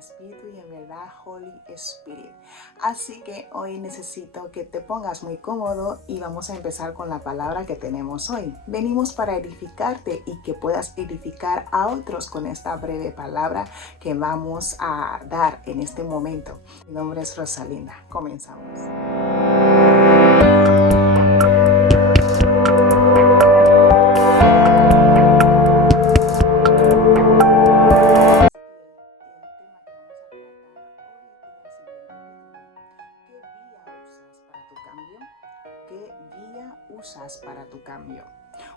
espíritu y en verdad Holy Spirit. Así que hoy necesito que te pongas muy cómodo y vamos a empezar con la palabra que tenemos hoy. Venimos para edificarte y que puedas edificar a otros con esta breve palabra que vamos a dar en este momento. Mi nombre es Rosalinda. Comenzamos. ¿Qué guía usas para tu cambio?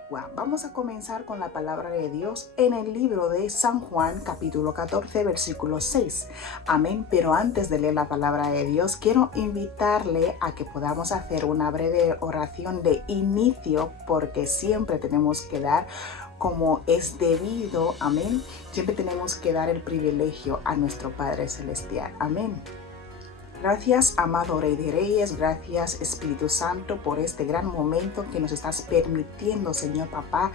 Wow. Vamos a comenzar con la palabra de Dios en el libro de San Juan, capítulo 14, versículo 6. Amén. Pero antes de leer la palabra de Dios, quiero invitarle a que podamos hacer una breve oración de inicio, porque siempre tenemos que dar como es debido. Amén. Siempre tenemos que dar el privilegio a nuestro Padre Celestial. Amén. Gracias, amado Rey de Reyes, gracias Espíritu Santo por este gran momento que nos estás permitiendo, Señor Papá,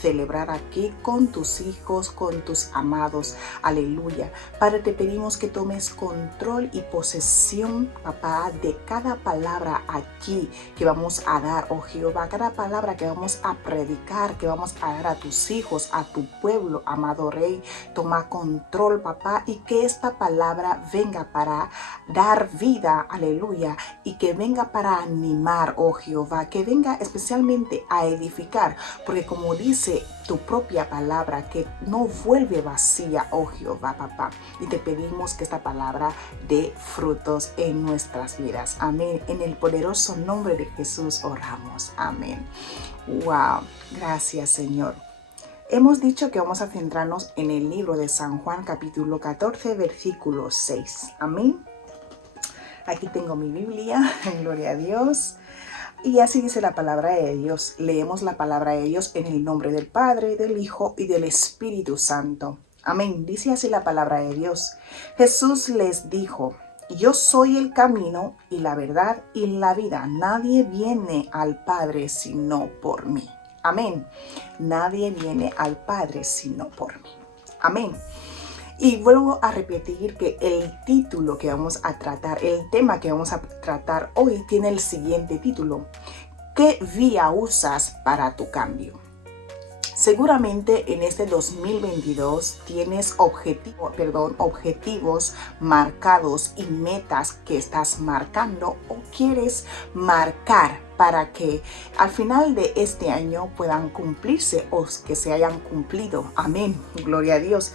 celebrar aquí con tus hijos, con tus amados. Aleluya. Padre, te pedimos que tomes control y posesión, Papá, de cada palabra aquí que vamos a dar, oh Jehová, cada palabra que vamos a predicar, que vamos a dar a tus hijos, a tu pueblo, amado Rey. Toma control, Papá, y que esta palabra venga para dar vida, aleluya, y que venga para animar, oh Jehová, que venga especialmente a edificar, porque como dice tu propia palabra, que no vuelve vacía, oh Jehová, papá, y te pedimos que esta palabra dé frutos en nuestras vidas. Amén. En el poderoso nombre de Jesús oramos. Amén. Wow, gracias, Señor. Hemos dicho que vamos a centrarnos en el libro de San Juan, capítulo 14, versículo 6. Amén. Aquí tengo mi Biblia, gloria a Dios. Y así dice la palabra de Dios. Leemos la palabra de Dios en el nombre del Padre, del Hijo y del Espíritu Santo. Amén. Dice así la palabra de Dios. Jesús les dijo: yo soy el camino y la verdad y la vida. Nadie viene al Padre sino por mí. Amén. Nadie viene al Padre sino por mí. Amén. Y vuelvo a repetir que el título que vamos a tratar, el tema que vamos a tratar hoy tiene el siguiente título: ¿qué vía usas para tu cambio? Seguramente en este 2022 tienes objetivos marcados y metas que estás marcando o quieres marcar para que al final de este año puedan cumplirse o que se hayan cumplido. Amén. Gloria a Dios.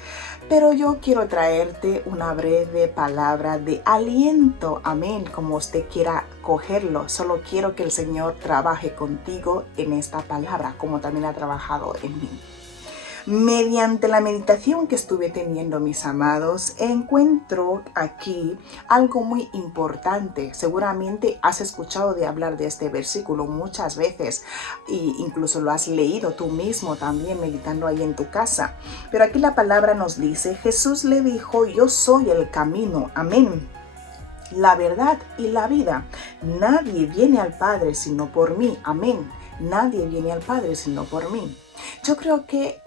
Pero yo quiero traerte una breve palabra de aliento. Amén. Como usted quiera cogerlo. Solo quiero que el Señor trabaje contigo en esta palabra, como también ha trabajado en mí. Mediante la meditación que estuve teniendo, mis amados, encuentro aquí algo muy importante. Seguramente has escuchado de hablar de este versículo muchas veces e incluso lo has leído tú mismo también meditando ahí en tu casa. Pero aquí la palabra nos dice: Jesús le dijo: yo soy el camino, amén, la verdad y la vida. Nadie viene al Padre sino por mí, amén. Nadie viene al Padre sino por mí. Yo creo que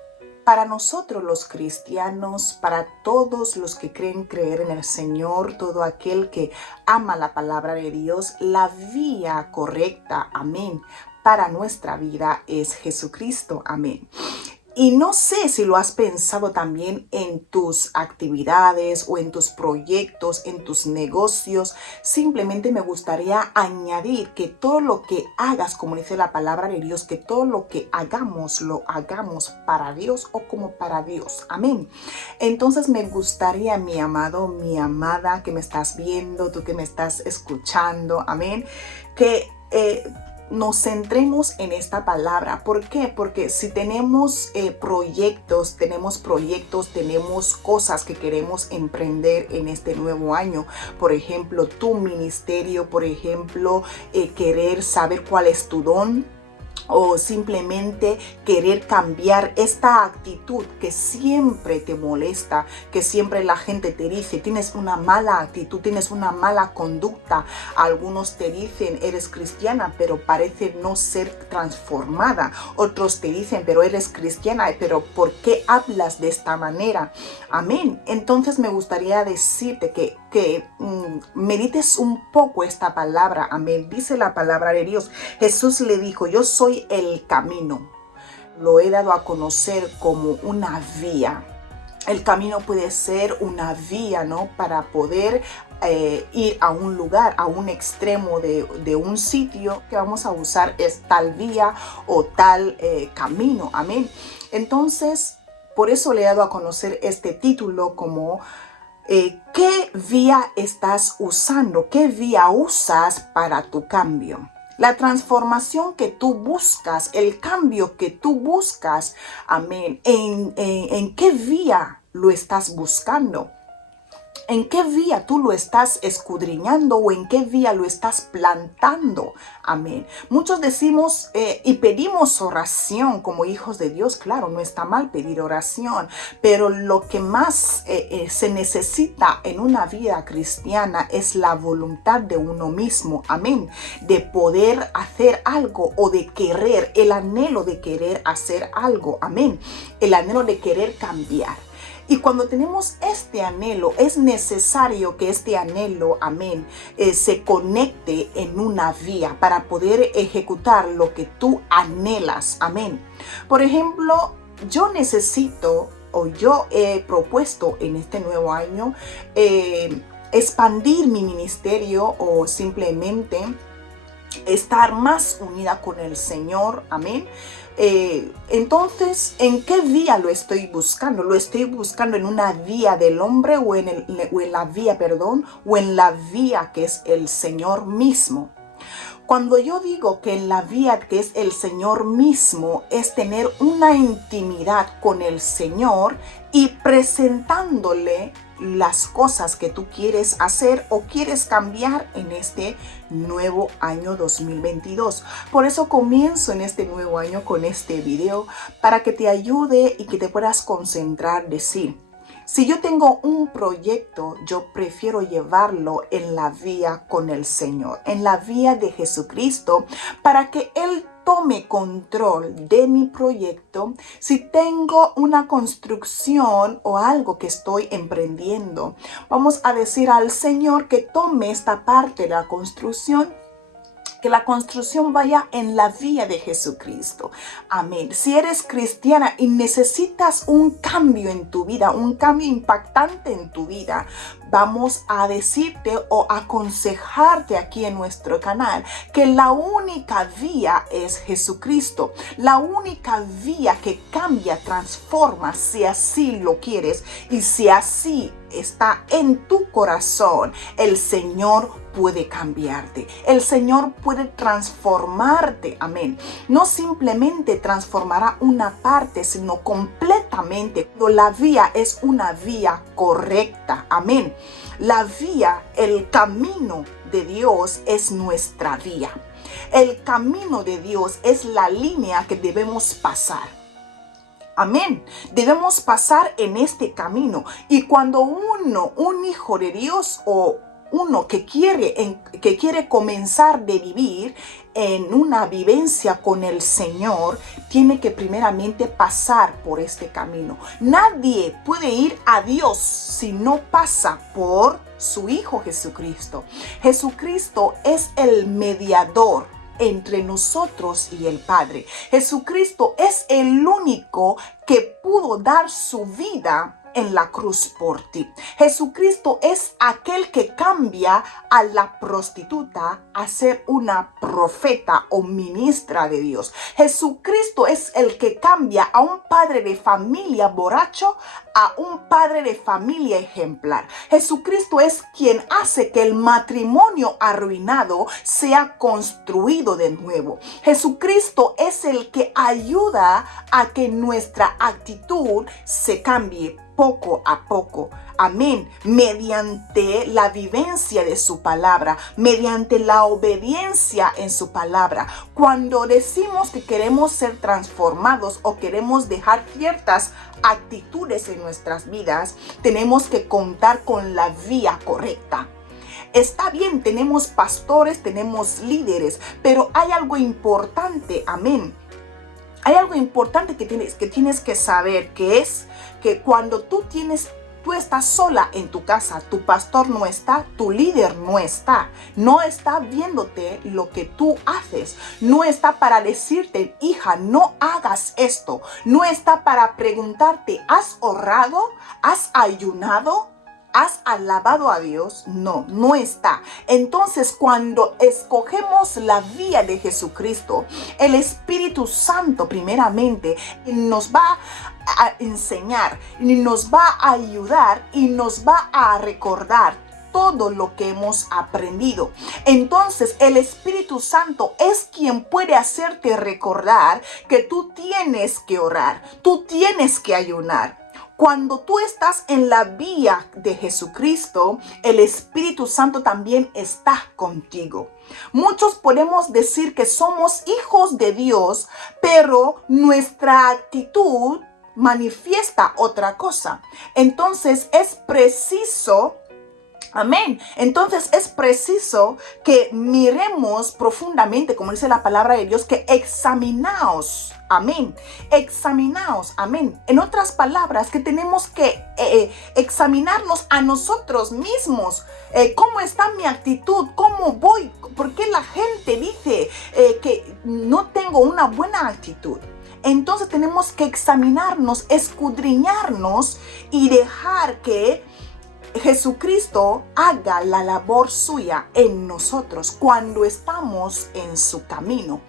para nosotros los cristianos, para todos los que creen creer en el Señor, todo aquel que ama la palabra de Dios, la vía correcta, amén, para nuestra vida es Jesucristo, amén. Y no sé si lo has pensado también en tus actividades o en tus proyectos, en tus negocios. Simplemente me gustaría añadir que todo lo que hagas, como dice la palabra de Dios, que todo lo que hagamos, lo hagamos para Dios o como para Dios. Amén. Entonces me gustaría, mi amado, mi amada, que me estás viendo, tú que me estás escuchando, amén, que nos centremos en esta palabra. ¿Por qué? Porque si tenemos proyectos, tenemos cosas que queremos emprender en este nuevo año. Por ejemplo, tu ministerio, por ejemplo, querer saber cuál es tu don, o simplemente querer cambiar esta actitud que siempre te molesta, que siempre la gente te dice, tienes una mala actitud, tienes una mala conducta. Algunos te dicen, eres cristiana, pero parece no ser transformada. Otros te dicen, pero eres cristiana, pero ¿por qué hablas de esta manera? Amén. Entonces me gustaría decirte que medites un poco esta palabra. Amén. Dice la palabra de Dios. Jesús le dijo, yo soy el camino. Lo he dado a conocer como una vía. El camino puede ser una vía, ¿no? Para poder ir a un lugar, a un extremo de un sitio que vamos a usar es tal vía o tal camino. Amén. Entonces, por eso le he dado a conocer este título como ¿qué vía estás usando? ¿Qué vía usas para tu cambio? La transformación que tú buscas, el cambio que tú buscas, amén. ¿En qué vía lo estás buscando? ¿En qué vía tú lo estás escudriñando o en qué vía lo estás plantando? Amén. Muchos decimos y pedimos oración como hijos de Dios. Claro, no está mal pedir oración, pero lo que más se necesita en una vida cristiana es la voluntad de uno mismo. Amén. De poder hacer algo o de querer, el anhelo de querer hacer algo. Amén. El anhelo de querer cambiar. Y cuando tenemos este anhelo, es necesario que este anhelo, amén, se conecte en una vía para poder ejecutar lo que tú anhelas, amén. Por ejemplo, yo necesito o yo he propuesto en este nuevo año expandir mi ministerio o simplemente estar más unida con el Señor, amén. Entonces, ¿en qué vía lo estoy buscando? ¿Lo estoy buscando en una vía del hombre o en la vía que es el Señor mismo? Cuando yo digo que en la vía que es el Señor mismo es tener una intimidad con el Señor y presentándole las cosas que tú quieres hacer o quieres cambiar en este nuevo año 2022. Por eso comienzo en este nuevo año con este video para que te ayude y que te puedas concentrar, decir, si yo tengo un proyecto, yo prefiero llevarlo en la vía con el Señor, en la vía de Jesucristo, para que Él tome control de mi proyecto. Si tengo una construcción o algo que estoy emprendiendo, vamos a decir al Señor que tome esta parte de la construcción, que la construcción vaya en la vía de Jesucristo. Amén. Si eres cristiana y necesitas un cambio en tu vida, un cambio impactante en tu vida, vamos a decirte o aconsejarte aquí en nuestro canal que la única vía es Jesucristo. La única vía que cambia, transforma, si así lo quieres y si así está en tu corazón, el Señor puede cambiarte. El Señor puede transformarte. Amén. No simplemente transformará una parte, sino completamente. La vía es una vía correcta. Amén. La vía, el camino de Dios es nuestra vía. El camino de Dios es la línea que debemos pasar. Amén. Debemos pasar en este camino. Y cuando un hijo de Dios o uno que quiere comenzar de vivir en una vivencia con el Señor, tiene que primeramente pasar por este camino. Nadie puede ir a Dios si no pasa por su Hijo Jesucristo. Jesucristo es el mediador entre nosotros y el Padre. Jesucristo es el único que pudo dar su vida en la cruz por ti. Jesucristo es aquel que cambia a la prostituta a ser una profeta o ministra de Dios. Jesucristo es el que cambia a un padre de familia borracho a un padre de familia ejemplar. Jesucristo es quien hace que el matrimonio arruinado sea construido de nuevo. Jesucristo es el que ayuda a que nuestra actitud se cambie poco a poco. Amén. Mediante la vivencia de su palabra, mediante la obediencia en su palabra. Cuando decimos que queremos ser transformados o queremos dejar ciertas actitudes en nuestras vidas, tenemos que contar con la vía correcta. Está bien, tenemos pastores, tenemos líderes, pero hay algo importante, amén. Hay algo importante que tienes que saber, que es que cuando tú estás sola en tu casa, tu pastor no está, tu líder no está viéndote lo que tú haces, no está para decirte, hija, no hagas esto, no está para preguntarte, ¿has orado? ¿Has ayunado? ¿Has alabado a Dios? No está. Entonces, cuando escogemos la vía de Jesucristo, el Espíritu Santo primeramente nos va a enseñar, nos va a ayudar y nos va a recordar todo lo que hemos aprendido. Entonces, el Espíritu Santo es quien puede hacerte recordar que tú tienes que orar, tú tienes que ayunar. Cuando tú estás en la vía de Jesucristo, el Espíritu Santo también está contigo. Muchos podemos decir que somos hijos de Dios, pero nuestra actitud manifiesta otra cosa. Entonces es preciso, amén. Entonces es preciso que miremos profundamente, como dice la palabra de Dios, que examinaos. Amén. Examinaos. Amén. En otras palabras, que tenemos que examinarnos a nosotros mismos. ¿Cómo está mi actitud? ¿Cómo voy? ¿Por qué la gente dice que no tengo una buena actitud? Entonces tenemos que examinarnos, escudriñarnos y dejar que Jesucristo haga la labor suya en nosotros cuando estamos en su camino.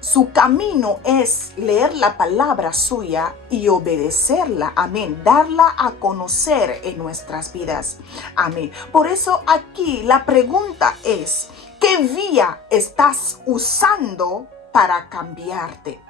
Su camino es leer la palabra suya y obedecerla, amén, darla a conocer en nuestras vidas, amén. Por eso aquí la pregunta es, ¿qué vía estás usando para cambiarte?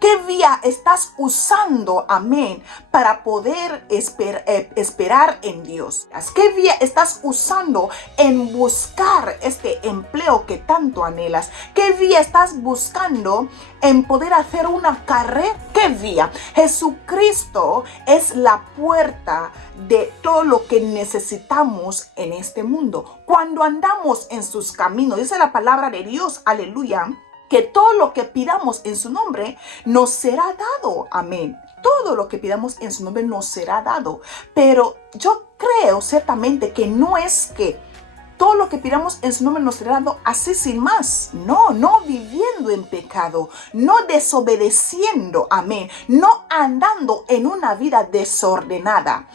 ¿Qué vía estás usando, amén, para poder esperar en Dios? ¿Qué vía estás usando en buscar este empleo que tanto anhelas? ¿Qué vía estás buscando en poder hacer una carrera? ¿Qué vía? Jesucristo es la puerta de todo lo que necesitamos en este mundo. Cuando andamos en sus caminos, dice la palabra de Dios, aleluya, que todo lo que pidamos en su nombre nos será dado. Amén. Todo lo que pidamos en su nombre nos será dado. Pero yo creo ciertamente que no es que todo lo que pidamos en su nombre nos será dado así sin más. No viviendo en pecado, no desobedeciendo. Amén. No andando en una vida desordenada.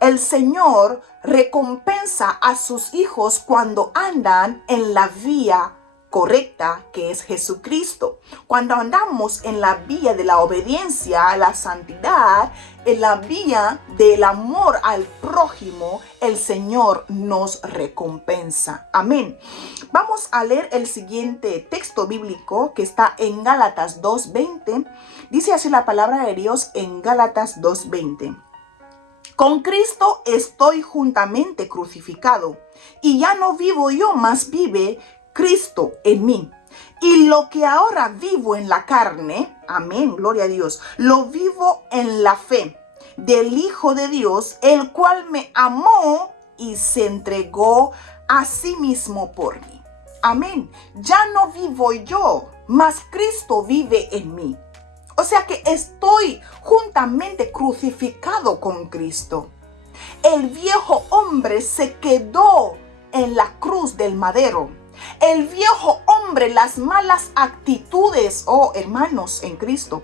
El Señor recompensa a sus hijos cuando andan en la vía correcta, que es Jesucristo. Cuando andamos en la vía de la obediencia, a la santidad, en la vía del amor al prójimo, el Señor nos recompensa. Amén. Vamos a leer el siguiente texto bíblico que está en Gálatas 2:20. Dice así la palabra de Dios en Gálatas 2:20. Con Cristo estoy juntamente crucificado, y ya no vivo yo, mas vive Cristo en mí. Y lo que ahora vivo en la carne, amén, gloria a Dios, lo vivo en la fe del Hijo de Dios, el cual me amó y se entregó a sí mismo por mí. Amén. Ya no vivo yo, mas Cristo vive en mí. O sea que estoy juntamente crucificado con Cristo. El viejo hombre se quedó en la cruz del madero. El viejo hombre, las malas actitudes, hermanos en Cristo,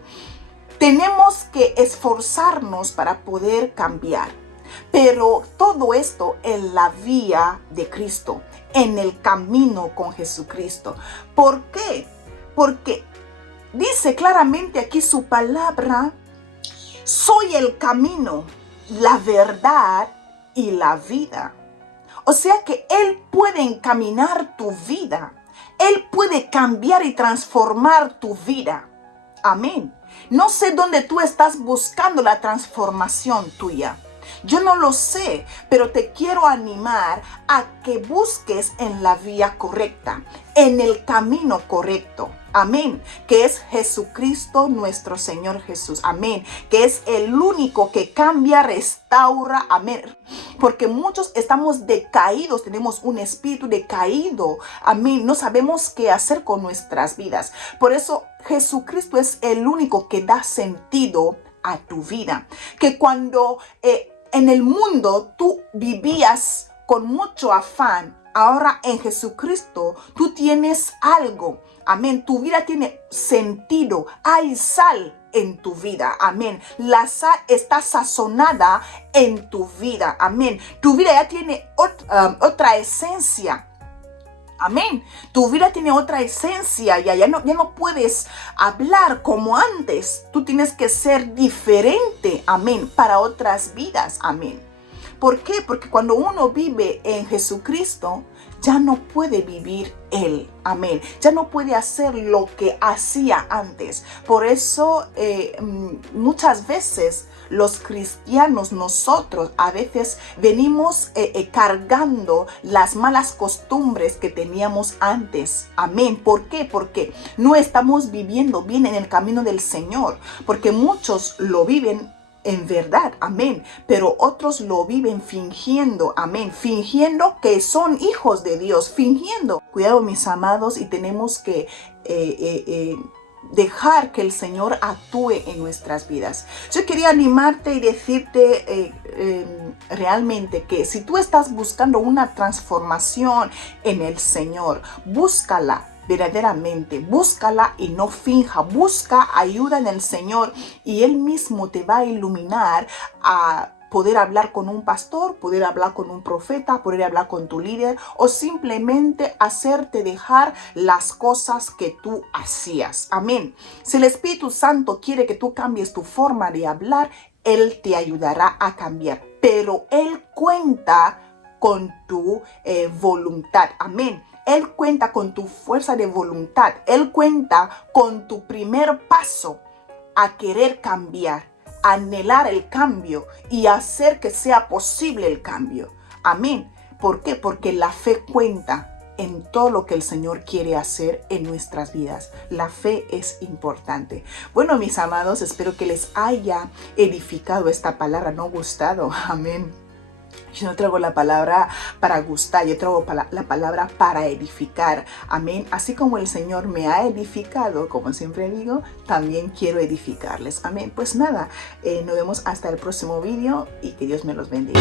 tenemos que esforzarnos para poder cambiar. Pero todo esto en la vía de Cristo, en el camino con Jesucristo. ¿Por qué? Porque dice claramente aquí su palabra, soy el camino, la verdad y la vida. O sea que Él puede encaminar tu vida. Él puede cambiar y transformar tu vida. Amén. No sé dónde tú estás buscando la transformación tuya. Yo no lo sé, pero te quiero animar a que busques en la vía correcta, en el camino correcto. Amén. Que es Jesucristo nuestro Señor Jesús. Amén. Que es el único que cambia, restaura. Amén. Porque muchos estamos decaídos, tenemos un espíritu decaído. Amén. No sabemos qué hacer con nuestras vidas. Por eso Jesucristo es el único que da sentido a tu vida. Que cuando en el mundo tú vivías con mucho afán, ahora en Jesucristo tú tienes algo. Amén. Tu vida tiene sentido. Hay sal en tu vida. Amén. La sal está sazonada en tu vida. Amén. Tu vida ya tiene otra esencia. Amén. Tu vida tiene otra esencia. Ya no puedes hablar como antes. Tú tienes que ser diferente. Amén. Para otras vidas. Amén. ¿Por qué? Porque cuando uno vive en Jesucristo, ya no puede vivir él. Amén. Ya no puede hacer lo que hacía antes. Por eso muchas veces los cristianos, nosotros a veces venimos cargando las malas costumbres que teníamos antes. Amén. ¿Por qué? Porque no estamos viviendo bien en el camino del Señor. Porque muchos lo viven en verdad, amén, pero otros lo viven fingiendo, amén, fingiendo que son hijos de Dios, fingiendo. Cuidado, mis amados, y tenemos que dejar que el Señor actúe en nuestras vidas. Yo quería animarte y decirte realmente que si tú estás buscando una transformación en el Señor, búscala. Verdaderamente, búscala y no finja. Busca ayuda en el Señor y Él mismo te va a iluminar a poder hablar con un pastor, poder hablar con un profeta, poder hablar con tu líder o simplemente hacerte dejar las cosas que tú hacías. Amén. Si el Espíritu Santo quiere que tú cambies tu forma de hablar, Él te ayudará a cambiar. Pero Él cuenta con tu voluntad. Amén. Él cuenta con tu fuerza de voluntad. Él cuenta con tu primer paso a querer cambiar, a anhelar el cambio y hacer que sea posible el cambio. Amén. ¿Por qué? Porque la fe cuenta en todo lo que el Señor quiere hacer en nuestras vidas. La fe es importante. Bueno, mis amados, espero que les haya edificado esta palabra, no gustado. Amén. Yo no traigo la palabra para gustar, yo traigo la palabra para edificar. Amén. Así como el Señor me ha edificado, como siempre digo, también quiero edificarles. Amén. Pues nada, nos vemos hasta el próximo video y que Dios me los bendiga.